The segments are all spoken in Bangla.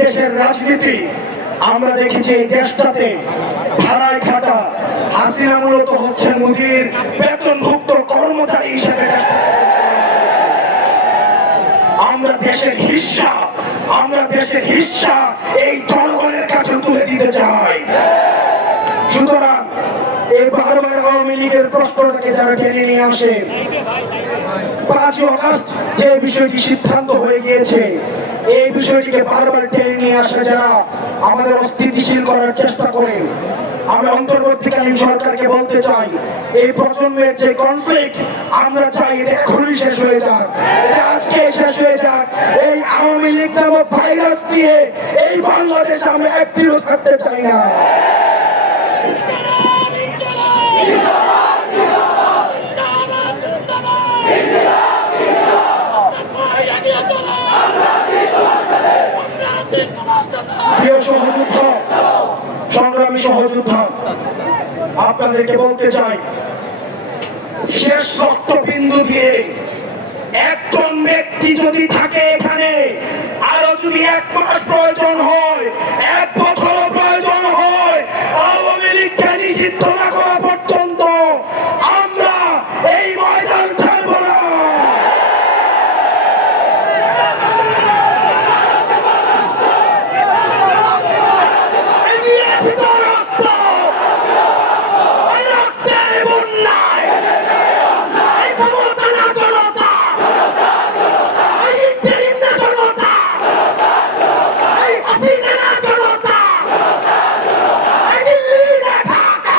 দেশের রাজনীতি, আমরা দেখেছি এই দেশটাতে ভাড়ায় খাটা হাসিনা মূলত হচ্ছে মোদির বেতনভুক্ত কর্মচারী হিসেবে আমরা দেশের হিস্সা, আমরা দেশের হিস্সা এই জনগণের কাছে তুলে দিতে চাই। সুতরাং এই বারবার আওয়ামী লীগের প্রশ্নটাকে যারা টেনে নিয়ে আসে, পাঁচই অগাস্ট যে বিষয়টি সিদ্ধান্ত হয়ে গিয়েছে এই বিষয়টিকে বারবার টেনে নিয়ে আসে যারা, আমাদের অস্থিতিশীল করার চেষ্টা করে আমরা অন্তর্বর্তীকালীন সরকারকে বলতে চাই, এই প্রজন্মের যে কনফ্লিক্ট আমরা চাই এটা এখনই শেষ হয়ে যাক। এটা আজকে শেষ হয়ে যাক। এই আওয়ামী লীগ নামক ভাইরাস দিয়ে এই বাংলাদেশে আমরা একটিও থাকতে চাই না। সংগ্রামী আপনাদেরকে বলতে চাই, শেষ রক্তবিন্দু দিয়ে একজন ব্যক্তি যদি থাকে এখানে, আরও যদি এক মাস প্রয়োজন হয়, এক বছর প্রয়োজন হয়, আওয়ামী লীগকে নিষিদ্ধ না করা পর্যন্ত আমরা এই ময়দান ছাড়বো না এগিয়ে ভিতর রক্ত এই রক্তের বন্যায় এই ক্ষমতা না জনতা এই ইন্টারিম না জনতা এই হাসিনা না জনতা এই দিল্লি না ঢাকা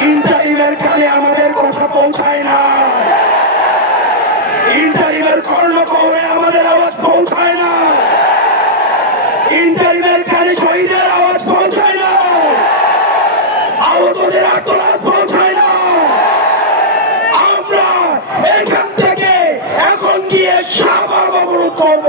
ইন্টারিমের কানে আমাদের কথা পৌঁছায় না। ইন্টারিমের কর্ণকরে আমাদের আওয়াজ পৌঁছায় না। ইন্টারিমের কানে শহীদের আওয়াজ পৌঁছায় না। আহতদের আত্মনাদ পৌঁছায় না। আমরা এখান থেকে এখন গিয়ে শাহবাগ অবরোধ করব।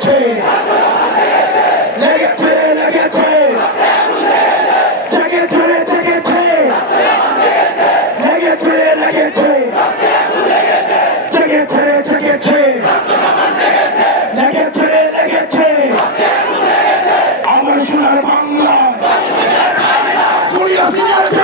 লেগেছে লেগেছে লেগেছে রে লেগেছে জেগেছে রে জেগেছে লেগেছে রে লেগেছে আমার সোনার বাংলা না